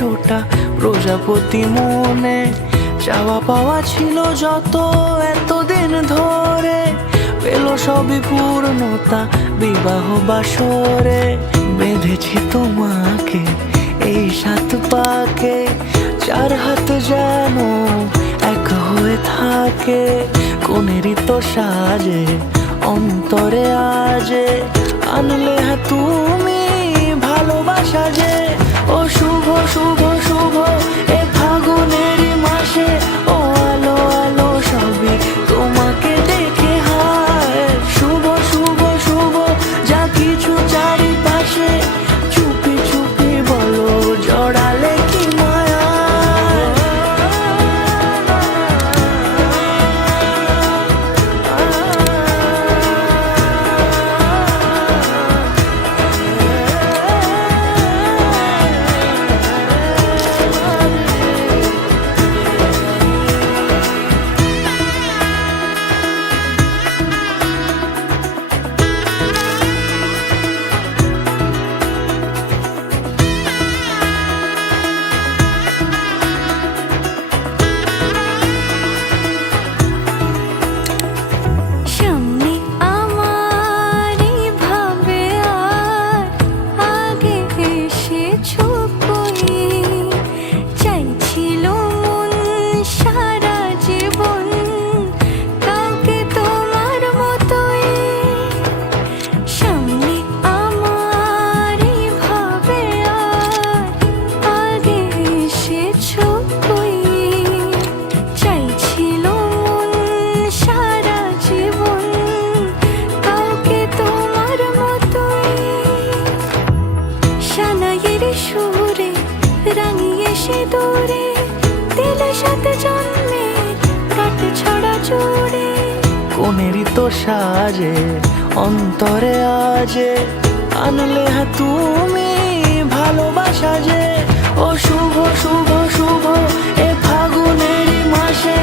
ছোটা প্রজাপতি মনে, চাওয়া পাওয়া ছিল যত এতদিন ধরে, পেল সবই পূর্ণতা বিবাহ বাসরে। বেঁধেছি তোমাকে এই 7 পাকে, 4 হাত যেন এক হয়ে থাকে। কোনেরই তো সাজে অন্তরে আজে, আনলে তুমি ভালোবাসা যে। ও শুভ শুভ শুভ এ ফাগুনেরই মাসে, ও আলো আলো সবই তোমাকে দেখে হায়। শুভ শুভ শুভ যা কিছু চারিপাশে, চুপি চুপি বলো জড়ালে কি মায়া। সুরে রাঙিয়ে সে দূরে, দিলে 7 জন্মের কাটে ছড়া জোরে। কোনেরই তো সাজে অন্তরে আজে, আনলে তুমি ভালোবাসা যে। ও শুভ শুভ শুভ এ ফাগুনেরই মাসে,